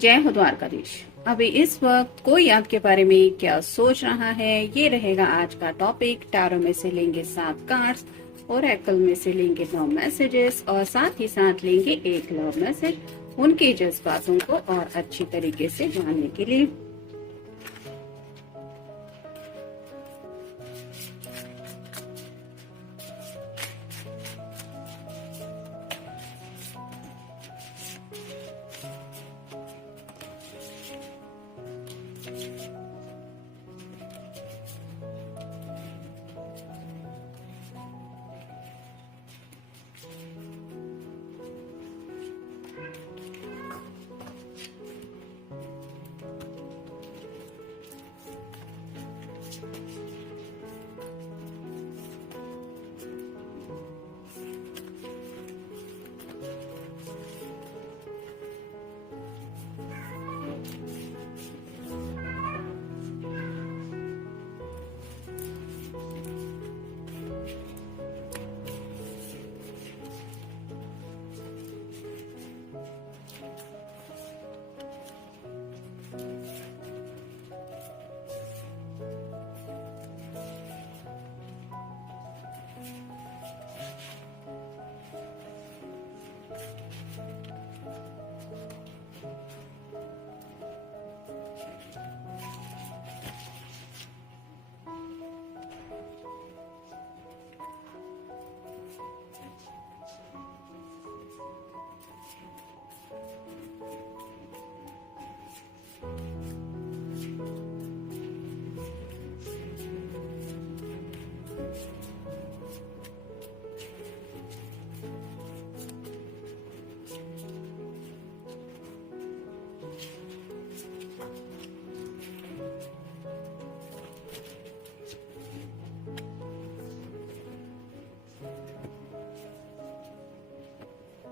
जय हो द्वारकाधीश। अभी इस वक्त कोई आपके बारे में क्या सोच रहा है, ये रहेगा आज का टॉपिक। टैरो में से लेंगे 7 कार्ड्स, ओरेकल में से लेंगे 9 मैसेजेस और साथ ही साथ लेंगे एक लव मैसेज उनके जज्बातों को और अच्छी तरीके से जानने के लिए।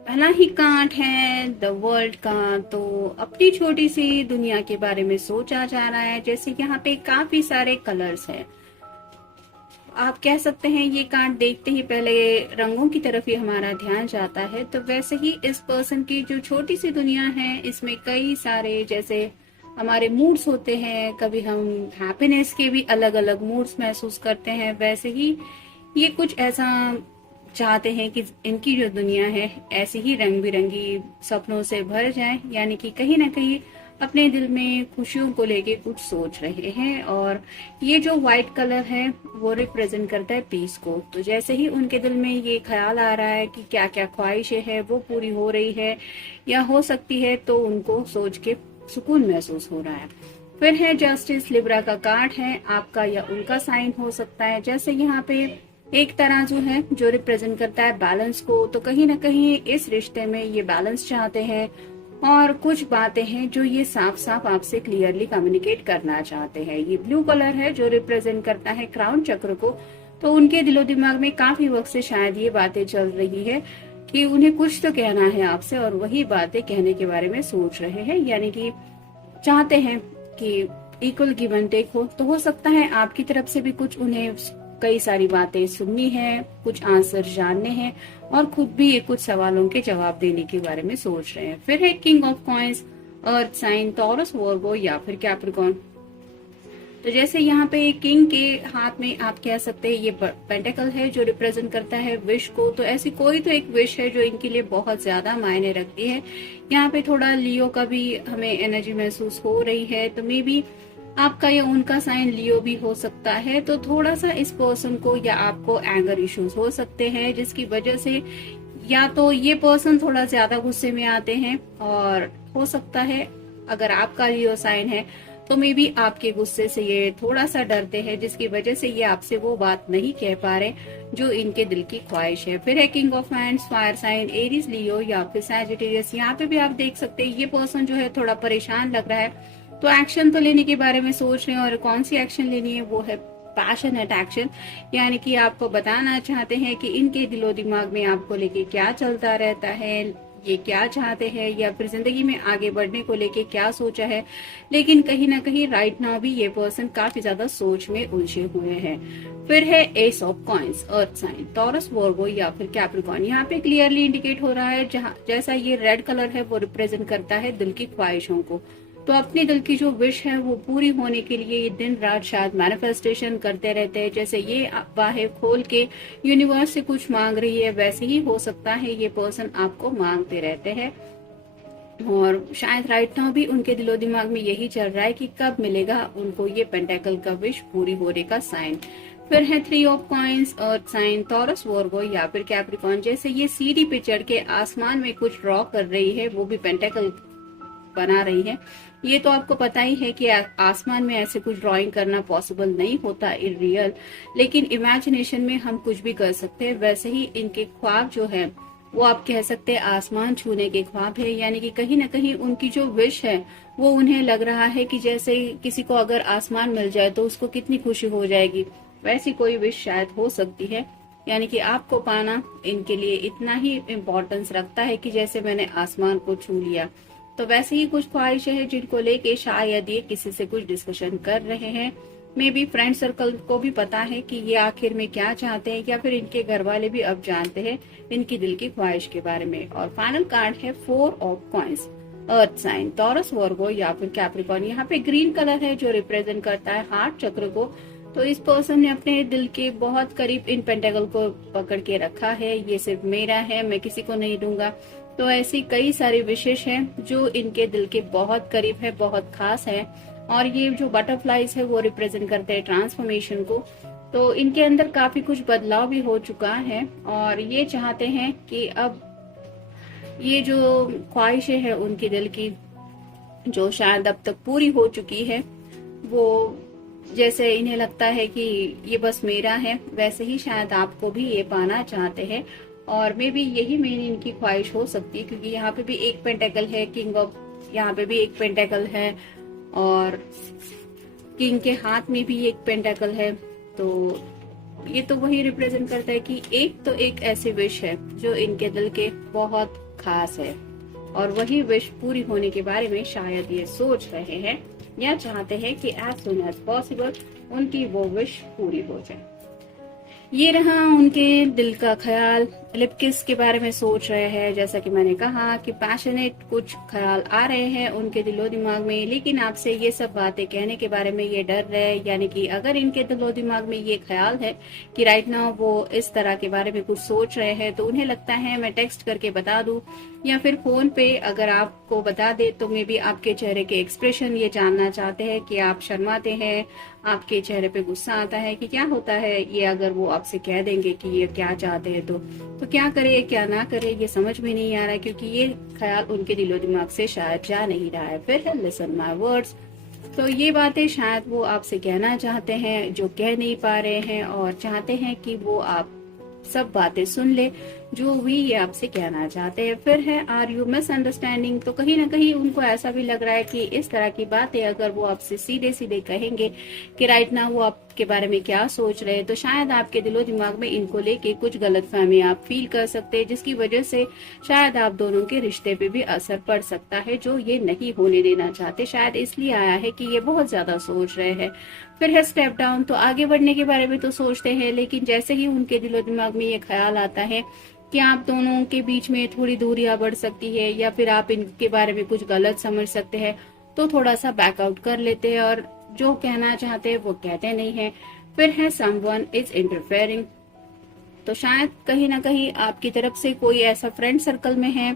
पहला ही कार्ड है द वर्ल्ड का। तो अपनी छोटी सी दुनिया के बारे में सोचा जा रहा है। जैसे यहाँ पे काफी सारे कलर्स हैं, आप कह सकते हैं ये कार्ड देखते ही पहले रंगों की तरफ ही हमारा ध्यान जाता है। तो वैसे ही इस पर्सन की जो छोटी सी दुनिया है, इसमें कई सारे जैसे हमारे मूड्स होते हैं। कभी हम हैप्पीनेस के भी अलग अलग मूड्स महसूस करते हैं, वैसे ही ये कुछ ऐसा चाहते हैं कि इनकी जो दुनिया है ऐसी ही रंग बिरंगी सपनों से भर जाए। यानी कि कहीं ना कहीं अपने दिल में खुशियों को लेके कुछ सोच रहे हैं। और ये जो व्हाइट कलर है वो रिप्रेजेंट करता है पीस को। तो जैसे ही उनके दिल में ये ख्याल आ रहा है कि क्या क्या ख्वाहिशें हैं वो पूरी हो रही है या हो सकती है, तो उनको सोच के सुकून महसूस हो रहा है। फिर है जस्टिस। लिब्रा का कार्ड है, आपका या उनका साइन हो सकता है। जैसे यहाँ पे एक तराजू है जो रिप्रेजेंट करता है बैलेंस को। तो कहीं ना कहीं इस रिश्ते में ये बैलेंस चाहते हैं और कुछ बातें हैं जो ये साफ साफ आपसे क्लियरली कम्युनिकेट करना चाहते हैं। ये ब्लू कलर है जो रिप्रेजेंट करता है क्राउन चक्र को। तो उनके दिलो दिमाग में काफी वक्त से शायद ये बातें चल रही है कि उन्हें कुछ तो कहना है आपसे, और वही बातें कहने के बारे में सोच रहे हैं। यानी कि चाहते हैं कि इक्वल गिव एंड टेक हो। तो हो सकता है आपकी तरफ से भी कुछ उन्हें कई सारी बातें सुननी है, कुछ आंसर जानने हैं और खुद भी ये कुछ सवालों के जवाब देने के बारे में सोच रहे हैं। फिर है king of coins, earth sign, Taurus, Virgo या फिर कैप्रिकॉर्न। तो जैसे यहाँ पे किंग के हाथ में आप कह सकते हैं ये पेंटेकल है जो रिप्रेजेंट करता है विश को। तो ऐसी कोई तो एक विश है जो इनके लिए बहुत ज्यादा मायने रखती है। यहाँ पे थोड़ा लियो का भी हमें एनर्जी महसूस हो रही है। तो मे बी आपका या उनका साइन लियो भी हो सकता है। तो थोड़ा सा इस पर्सन को या आपको एंगर इश्यूज हो सकते हैं, जिसकी वजह से या तो ये पर्सन थोड़ा ज्यादा गुस्से में आते हैं, और हो सकता है अगर आपका लियो साइन है तो मे बी आपके गुस्से से ये थोड़ा सा डरते हैं, जिसकी वजह से ये आपसे वो बात नहीं कह पा रहे जो इनके दिल की ख्वाहिश है। फिर है king of hands, fire sign, Aries, Leo या फिर सैजिटेरियस। यहाँ पे भी आप देख सकते हैं ये पर्सन जो है थोड़ा परेशान लग रहा है। तो एक्शन तो लेने के बारे में सोच रहे हैं, और कौन सी एक्शन लेनी है वो है पैशनेट एक्शन। यानी कि आपको बताना चाहते हैं कि इनके दिलो दिमाग में आपको लेके क्या चलता रहता है, ये क्या चाहते हैं या फिर जिंदगी में आगे बढ़ने को लेके क्या सोचा है। लेकिन कहीं ना कहीं राइट नाउ भी ये पर्सन काफी ज्यादा सोच में उलझे हुए हैं। फिर है ace of coins, earth sign, Taurus, Virgo या फिर कैप्रिकॉर्न। यहाँ पे क्लियरली इंडिकेट हो रहा है, जहाँ जैसा ये रेड कलर है वो रिप्रेजेंट करता है दिल की ख्वाहिशों को। तो अपने दिल की जो विश है वो पूरी होने के लिए ये दिन रात शायद मैनिफेस्टेशन करते रहते हैं। जैसे ये बाहें खोल के यूनिवर्स से कुछ मांग रही है, वैसे ही हो सकता है ये पर्सन आपको मांगते रहते हैं। और शायद राइट नाउ भी उनके दिलो दिमाग में यही चल रहा है कि कब मिलेगा उनको ये पेंटेकल का विश पूरी होने का साइन। फिर है three of coins, earth sign, Taurus, Virgo या फिर कैप्रिकॉर्न। जैसे ये सीढ़ी पे चढ़ के आसमान में कुछ ड्रॉ कर रही है, वो भी पेंटेकल बना रही है। ये तो आपको पता ही है कि आसमान में ऐसे कुछ ड्राइंग करना पॉसिबल नहीं होता इन रियल, लेकिन इमेजिनेशन में हम कुछ भी कर सकते हैं। वैसे ही इनके ख्वाब जो है वो आप कह सकते हैं आसमान छूने के ख्वाब है, यानी कि कहीं ना कहीं उनकी जो विश है वो उन्हें लग रहा है कि जैसे किसी को अगर आसमान मिल जाए तो उसको कितनी खुशी हो जाएगी, वैसी कोई विश शायद हो सकती है। यानी कि आपको पाना इनके लिए इतना ही इम्पोर्टेंस रखता है कि जैसे मैंने आसमान को छू लिया। तो वैसे ही कुछ ख्वाहिशें हैं जिनको लेके शायद ये किसी से कुछ डिस्कशन कर रहे हैं। मे बी फ्रेंड सर्कल को भी पता है कि ये आखिर में क्या चाहते हैं, या फिर इनके घर वाले भी अब जानते हैं इनकी दिल की ख्वाहिश के बारे में। और फाइनल कार्ड है four of coins, earth sign, Taurus, Virgo या फिर कैप्रिकॉर्न। यहाँ पे ग्रीन कलर है जो रिप्रेजेंट करता है हार्ट चक्र को। तो इस पर्सन ने अपने दिल के बहुत करीब इन पेंटेकल को पकड़ के रखा है, ये सिर्फ मेरा है, मैं किसी को नहीं दूंगा। तो ऐसी कई सारी विशेष हैं जो इनके दिल के बहुत करीब है, बहुत खास है। और ये जो बटरफ्लाईज है वो रिप्रेजेंट करते हैं ट्रांसफॉर्मेशन को। तो इनके अंदर काफी कुछ बदलाव भी हो चुका है और ये चाहते हैं कि अब ये जो ख्वाहिशें हैं उनके दिल की, जो शायद अब तक पूरी हो चुकी है, वो जैसे इन्हें लगता है कि ये बस मेरा है, वैसे ही शायद आपको भी ये पाना चाहते हैं। और मे बी यही मेन इनकी ख्वाहिश हो सकती है, क्योंकि यहाँ पे भी एक पेंटेकल है, किंग ऑफ, यहाँ पे भी एक पेंटेकल है और किंग के हाथ में भी एक पेंटेकल है। तो ये तो वही रिप्रेजेंट करता है कि एक तो एक ऐसी विश है जो इनके दिल के बहुत खास है, और वही विश पूरी होने के बारे में शायद ये सोच रहे हैं या चाहते हैं कि एज सुन एज पॉसिबल उनकी वो विश पूरी हो जाए। ये रहा उनके दिल का ख्याल। लिप किस के बारे में सोच रहे हैं, जैसा कि मैंने कहा कि पैशनेट कुछ ख्याल आ रहे हैं उनके दिलो दिमाग में, लेकिन आपसे ये सब बातें कहने के बारे में ये डर रहे। यानी कि अगर इनके दिलो दिमाग में ये ख्याल है कि राइट नाउ वो इस तरह के बारे में कुछ सोच रहे हैं, तो उन्हें लगता है मैं टेक्स्ट करके बता दूं या फिर फोन पे अगर आपको बता दे, तो मे बी आपके चेहरे के एक्सप्रेशन ये जानना चाहते हैं कि आप शर्माते हैं, आपके चेहरे पे गुस्सा आता है कि क्या होता है। ये अगर वो आपसे कह देंगे कि ये क्या चाहते हैं तो क्या करे क्या ना करे ये समझ में नहीं आ रहा है, क्योंकि ये ख्याल उनके दिलो दिमाग से शायद जा नहीं रहा है। फिर है लिसन माय वर्ड्स। तो ये बातें शायद वो आपसे कहना चाहते हैं जो कह नहीं पा रहे हैं, और चाहते हैं कि वो आप सब बातें सुन ले जो भी ये आपसे कहना चाहते हैं। फिर है आर यू मिसअंडरस्टैंडिंग। तो कहीं ना कहीं उनको ऐसा भी लग रहा है कि इस तरह की बातें अगर वो आपसे सीधे सीधे कहेंगे कि राइट नाउ वो आपके बारे में क्या सोच रहे हैं, तो शायद आपके दिलो दिमाग में इनको लेके कुछ गलतफहमी आप फील कर सकते हैं, जिसकी वजह से शायद आप दोनों के रिश्ते पे भी असर पड़ सकता है, जो ये नहीं होने देना चाहते। शायद इसलिए आया है कि ये बहुत ज्यादा सोच रहे हैं। फिर है स्टेप डाउन। तो आगे बढ़ने के बारे में तो सोचते हैं, लेकिन जैसे ही उनके दिलो दिमाग में ये ख्याल आता है कि आप दोनों के बीच में थोड़ी दूरियां बढ़ सकती है या फिर आप इनके बारे में कुछ गलत समझ सकते हैं, तो थोड़ा सा बैकआउट कर लेते हैं और जो कहना चाहते हैं वो कहते नहीं है। फिर है समवन इज इंटरफेयरिंग। तो शायद कहीं ना कहीं आपकी तरफ से कोई ऐसा फ्रेंड सर्कल में है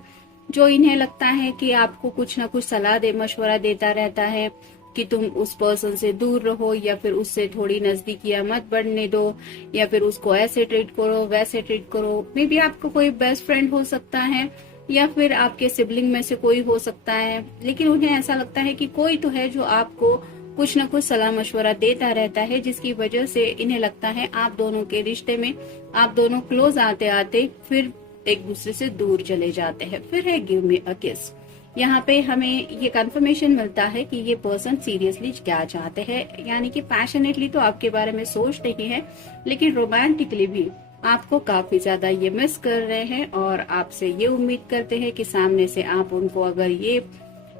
जो इन्हें लगता है कि आपको कुछ ना कुछ सलाह दे, मशवरा देता रहता है कि तुम उस पर्सन से दूर रहो या फिर उससे थोड़ी नजदीकियां मत बढ़ने दो, या फिर उसको ऐसे ट्रीट करो वैसे ट्रीट करो। मे बी आपको कोई बेस्ट फ्रेंड हो सकता है या फिर आपके सिबलिंग में से कोई हो सकता है, लेकिन उन्हें ऐसा लगता है कि कोई तो है जो आपको कुछ न कुछ सलाह मशवरा देता रहता है, जिसकी वजह से इन्हें लगता है आप दोनों के रिश्ते में आप दोनों क्लोज आते आते फिर एक दूसरे से दूर चले जाते हैं। फिर है गिव मी अ किस। यहाँ पे हमें ये कंफर्मेशन मिलता है कि ये पर्सन सीरियसली क्या चाहते हैं, यानी कि पैशनेटली तो आपके बारे में सोच रही है, लेकिन रोमांटिकली भी आपको काफी ज्यादा ये मिस कर रहे हैं और आपसे ये उम्मीद करते हैं कि सामने से आप उनको अगर ये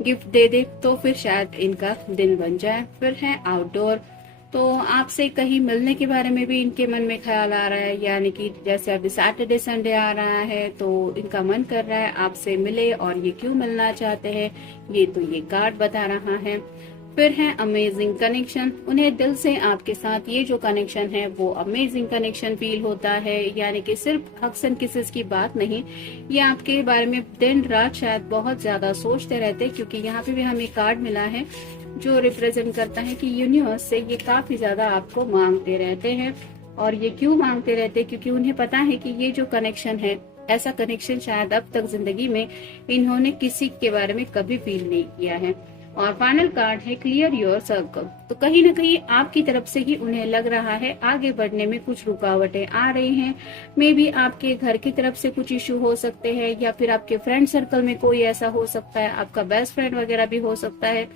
गिफ्ट दे दे तो फिर शायद इनका दिन बन जाए। फिर है आउटडोर, तो आपसे कहीं मिलने के बारे में भी इनके मन में ख्याल आ रहा है, यानी कि जैसे अभी सैटरडे संडे आ रहा है तो इनका मन कर रहा है आपसे मिले। और ये क्यों मिलना चाहते हैं ये तो ये कार्ड बता रहा है। फिर है अमेजिंग कनेक्शन, उन्हें दिल से आपके साथ ये जो कनेक्शन है वो अमेजिंग कनेक्शन फील होता है, यानी कि सिर्फ हक्स एंड किसेस की बात नहीं, ये आपके बारे में दिन रात शायद बहुत ज्यादा सोचते रहते हैं, क्योंकि यहाँ पे भी हमें कार्ड मिला है जो रिप्रेजेंट करता है कि यूनिवर्स से ये काफी ज्यादा आपको मांगते रहते हैं। और ये क्यों मांगते रहते हैं, क्योंकि उन्हें पता है कि ये जो कनेक्शन है, ऐसा कनेक्शन शायद अब तक जिंदगी में इन्होंने किसी के बारे में कभी फील नहीं किया है। और फाइनल कार्ड है क्लियर योर सर्कल, तो कहीं ना कहीं आपकी तरफ से ही उन्हें लग रहा है आगे बढ़ने में कुछ रुकावटें आ रही हैं। मे बी आपके घर की तरफ से कुछ इश्यू हो सकते हैं, या फिर आपके फ्रेंड सर्कल में कोई ऐसा हो सकता है, आपका बेस्ट फ्रेंड वगैरह भी हो सकता है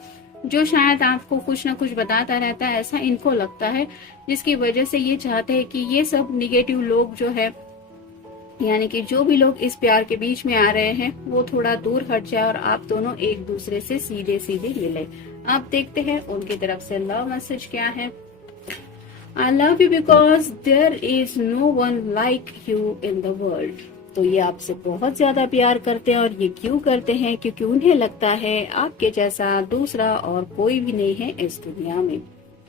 जो शायद आपको कुछ ना कुछ बताता रहता है, ऐसा इनको लगता है, जिसकी वजह से ये चाहते हैं कि ये सब निगेटिव लोग जो है, यानी कि जो भी लोग इस प्यार के बीच में आ रहे हैं वो थोड़ा दूर हट जाए और आप दोनों एक दूसरे से सीधे सीधे मिले। आप देखते हैं उनकी तरफ से लव मैसेज क्या है। I love you because there is no one like you in the world, तो ये आपसे बहुत ज्यादा प्यार करते हैं। और ये क्यों करते हैं, क्योंकि उन्हें लगता है आपके जैसा दूसरा और कोई भी नहीं है इस दुनिया में।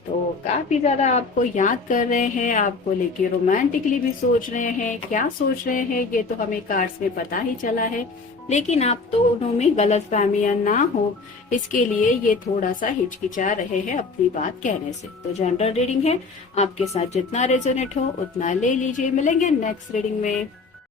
तो काफी ज्यादा आपको याद कर रहे हैं, आपको लेके रोमांटिकली भी सोच रहे हैं। क्या सोच रहे हैं ये तो हमें कार्ड्स में पता ही चला है, लेकिन आप दोनों में गलत फहमियां ना हो इसके लिए ये थोड़ा सा हिचकिचा रहे हैं अपनी बात कहने से। तो जनरल रीडिंग है, आपके साथ जितना रेजोनेट हो उतना ले लीजिए। मिलेंगे नेक्स्ट रीडिंग में।